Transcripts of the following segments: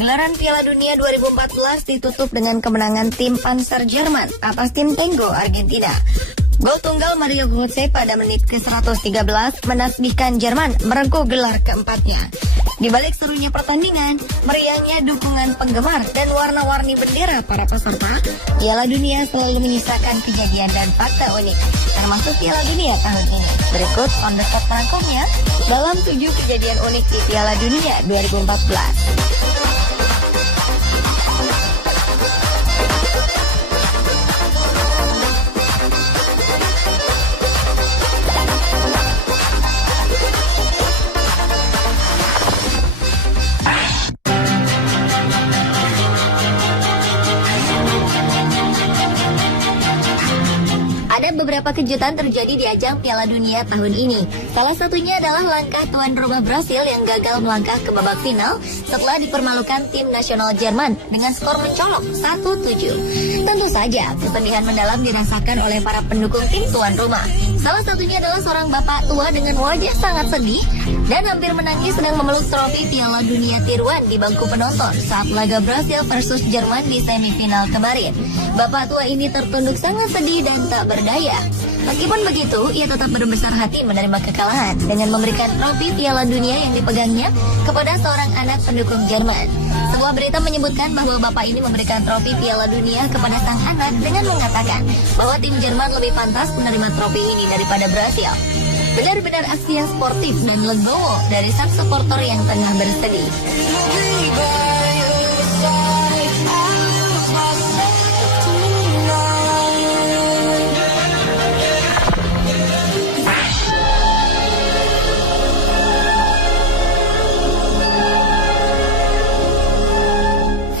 Gelaran Piala Dunia 2014 ditutup dengan kemenangan tim Panzer Jerman atas tim Tango Argentina. Gol tunggal Mario Götze pada menit ke-113 menasbihkan Jerman merengkuh gelar keempatnya. Di balik serunya pertandingan, meriahnya dukungan penggemar dan warna-warni bendera para peserta, Piala Dunia selalu menyisakan kejadian dan fakta unik, termasuk Piala Dunia tahun ini. Berikut on the spot merangkumnya dalam 7 kejadian unik di Piala Dunia 2014. Ada beberapa kejutan terjadi di ajang Piala Dunia tahun ini. Salah satunya adalah langkah tuan rumah Brasil yang gagal melangkah ke babak final setelah dipermalukan tim nasional Jerman dengan skor mencolok 1-7. Tentu saja, kesedihan mendalam dirasakan oleh para pendukung tim tuan rumah. Salah satunya adalah seorang bapak tua dengan wajah sangat sedih dan hampir menangis sedang memeluk trofi Piala Dunia tiruan di bangku penonton saat laga Brasil versus Jerman di semifinal kemarin. Bapak tua ini tertunduk sangat sedih dan tak berdaya. Meskipun begitu, ia tetap berbesar hati menerima kekalahan dengan memberikan trofi Piala Dunia yang dipegangnya kepada seorang anak pendukung Jerman. Sebuah berita menyebutkan bahwa bapak ini memberikan trofi Piala Dunia kepada sang anak dengan mengatakan bahwa tim Jerman lebih pantas menerima trofi ini daripada Brasil. Benar-benar aksi yang sportif dan legowo dari sang supporter yang tengah bersedih.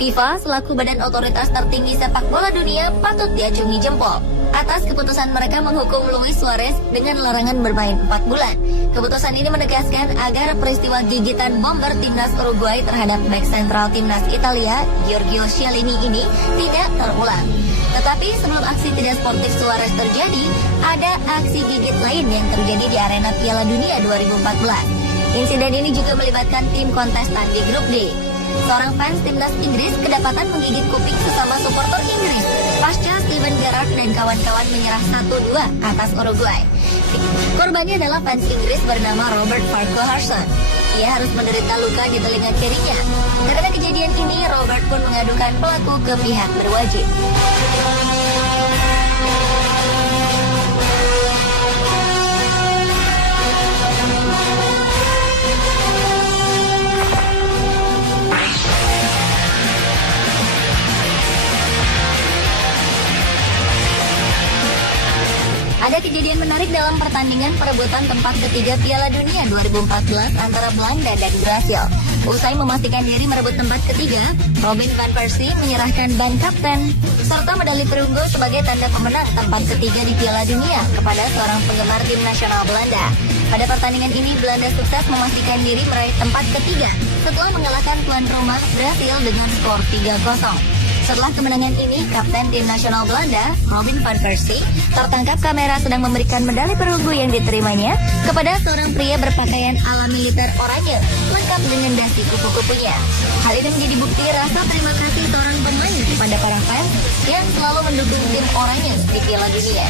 FIFA selaku badan otoritas tertinggi sepak bola dunia patut diacungi jempol atas keputusan mereka menghukum Luis Suarez dengan larangan bermain 4 bulan. Keputusan ini menegaskan agar peristiwa gigitan bomber timnas Uruguay terhadap bek sentral timnas Italia, Giorgio Chiellini ini tidak terulang. Tetapi sebelum aksi tidak sportif Suarez terjadi, ada aksi gigit lain yang terjadi di arena Piala Dunia 2014. Insiden ini juga melibatkan tim kontestan di grup D. Seorang fans timnas Inggris kedapatan menggigit kuping sesama supporter Inggris pasca Steven Gerrard dan kawan-kawan menyerah 1-2 atas Uruguay. Korbannya adalah fans Inggris bernama Robert Farquharson. Ia harus menderita luka di telinga kirinya. Karena kejadian ini, Robert pun mengadukan pelaku ke pihak berwajib. Ada kejadian menarik dalam pertandingan perebutan tempat ketiga Piala Dunia 2014 antara Belanda dan Brasil. Usai memastikan diri merebut tempat ketiga, Robin van Persie menyerahkan ban kapten serta medali perunggu sebagai tanda pemenang tempat ketiga di Piala Dunia kepada seorang penggemar tim nasional Belanda. Pada pertandingan ini, Belanda sukses memastikan diri meraih tempat ketiga setelah mengalahkan tuan rumah Brasil dengan skor 3-0. Setelah kemenangan ini, Kapten Tim Nasional Belanda, Robin van Persie, tertangkap kamera sedang memberikan medali perunggu yang diterimanya kepada seorang pria berpakaian ala militer oranye, lengkap dengan dasi kupu-kupunya. Hal ini menjadi bukti rasa terima kasih seorang pemain kepada para fans yang selalu mendukung tim oranye di Piala Dunia.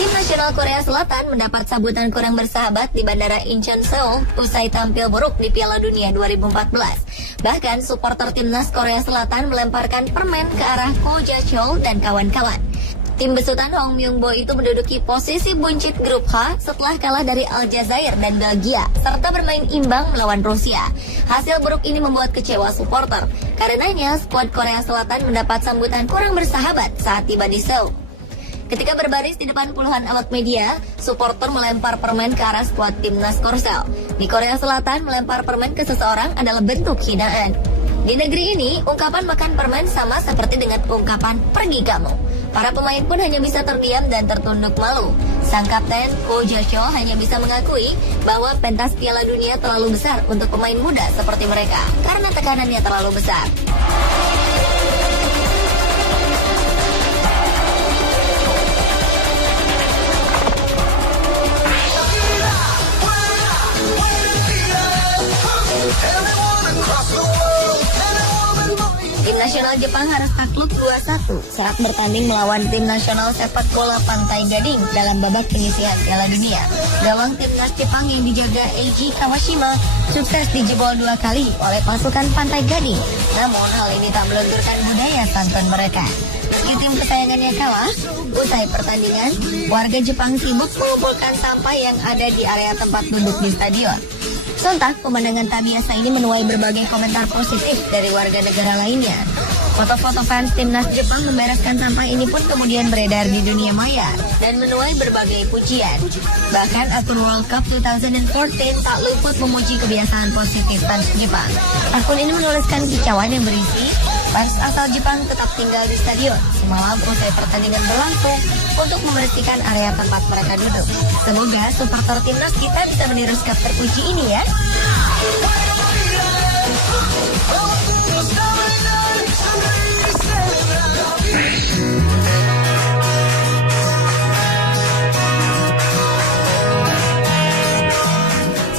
Tim nasional Korea Selatan mendapat sambutan kurang bersahabat di Bandara Incheon, Seoul usai tampil buruk di Piala Dunia 2014. Bahkan supporter timnas Korea Selatan melemparkan permen ke arah Ko Ja-chol dan kawan-kawan. Tim besutan Hong Myung-bo itu menduduki posisi buncit grup H setelah kalah dari Aljazair dan Belgia, serta bermain imbang melawan Rusia. Hasil buruk ini membuat kecewa supporter. Karenanya, skuad Korea Selatan mendapat sambutan kurang bersahabat saat tiba di Seoul. Ketika berbaris di depan puluhan awak media, supporter melempar permen ke arah skuad timnas Korsel. Di Korea Selatan, melempar permen ke seseorang adalah bentuk hinaan. Di negeri ini, ungkapan makan permen sama seperti dengan ungkapan pergi kamu. Para pemain pun hanya bisa terdiam dan tertunduk malu. Sang kapten Ko Jae-cho hanya bisa mengakui bahwa pentas Piala Dunia terlalu besar untuk pemain muda seperti mereka karena tekanannya terlalu besar. Tim nasional Jepang harus takluk 2-1 saat bertanding melawan tim nasional sepak bola Pantai Gading dalam babak penyisihan Piala Dunia. Gawang timnas Jepang yang dijaga Eiji Kawashima sukses dijebol 2 kali oleh pasukan Pantai Gading. Namun hal ini tak melunturkan budaya santun mereka. Meski tim kesayangannya kalah, usai pertandingan, warga Jepang sibuk mengumpulkan sampah yang ada di area tempat duduk di stadion. Sontak, pemandangan tak biasa ini menuai berbagai komentar positif dari warga negara lainnya. Foto-foto fans timnas Jepang membereskan sampah ini pun kemudian beredar di dunia maya dan menuai berbagai pujian. Bahkan akun World Cup 2014 tak luput memuji kebiasaan positif fans Jepang. Akun ini menuliskan kicauan yang berisi, fans asal Jepang tetap tinggal di stadion semalam usai pertandingan berlangsung untuk membersihkan area tempat mereka duduk. Semoga supporter timnas kita bisa meniru sikap terpuji ini ya.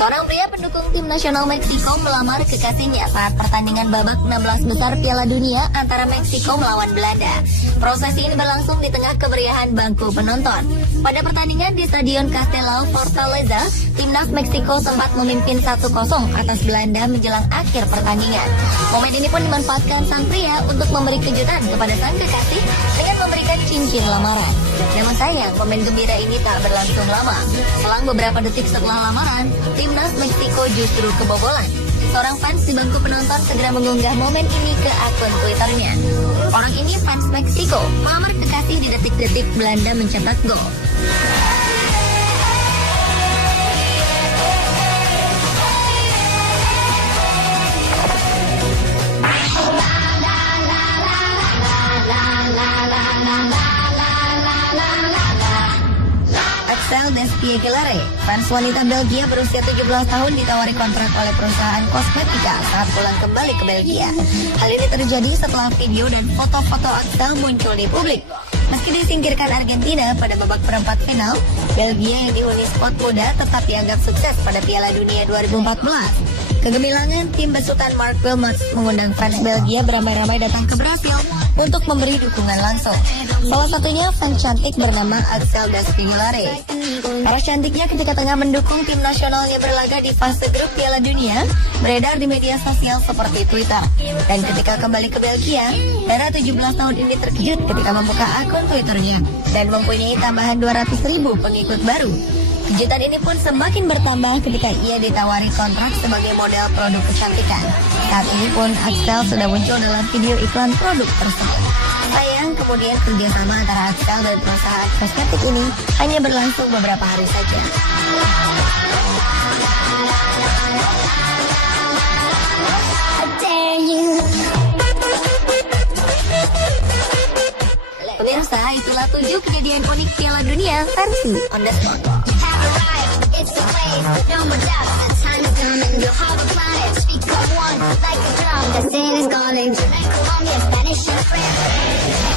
Seorang pria pendukung tim nasional Meksiko melamar kekasihnya saat pertandingan babak 16 besar Piala Dunia antara Meksiko melawan Belanda. Prosesi ini berlangsung di tengah kemeriahan bangku penonton. Pada pertandingan di Stadion Castelao Fortaleza, timnas Meksiko sempat memimpin 1-0 atas Belanda menjelang akhir pertandingan. Momen ini pun dimanfaatkan sang pria untuk memberi kejutan kepada sang kekasih dengan memberikan cincin lamaran. Namun sayang, momen gembira ini tak berlangsung lama. Selang beberapa detik setelah lamaran, timnas Meksiko justru kebobolan. Seorang fans di bangku penonton segera mengunggah momen ini ke akun Twitternya. Orang ini fans Meksiko, melamar kekasih di detik-detik Belanda mencetak gol. Axel Despiegelaere, fans wanita Belgia berusia 17 tahun ditawari kontrak oleh perusahaan kosmetika saat pulang kembali ke Belgia. Hal ini terjadi setelah video dan foto-foto Axel muncul di publik. Meski disingkirkan Argentina pada babak perempat final, Belgia yang dihuni spot muda tetap dianggap sukses pada Piala Dunia 2014. Kegemilangan tim besutan Mark Wilmots mengundang fans Belgia beramai-ramai datang ke Brasil untuk memberi dukungan langsung. Salah satunya fans cantik bernama Axel Despiegelaere. Para cantiknya ketika tengah mendukung tim nasionalnya berlaga di fase grup Piala Dunia beredar di media sosial seperti Twitter. Dan ketika kembali ke Belgia, Dara 17 tahun ini terkejut ketika membuka akun Twitternya dan mempunyai tambahan 200.000 pengikut baru. Kejutan ini pun semakin bertambah ketika ia ditawari kontrak sebagai model produk kecantikan. Saat ini pun Axel sudah muncul dalam video iklan produk tersebut. Sayang, kemudian kerjasama antara Axel dan perusahaan kosmetik ini hanya berlangsung beberapa hari saja. Pemirsa, itulah 7 kejadian unik Piala Dunia versi On The Spot. It's the place, no more doubt. The time is coming, you'll have a planet. Speak of one, like a drum. The sin is calling. Colombia, Spanish and French.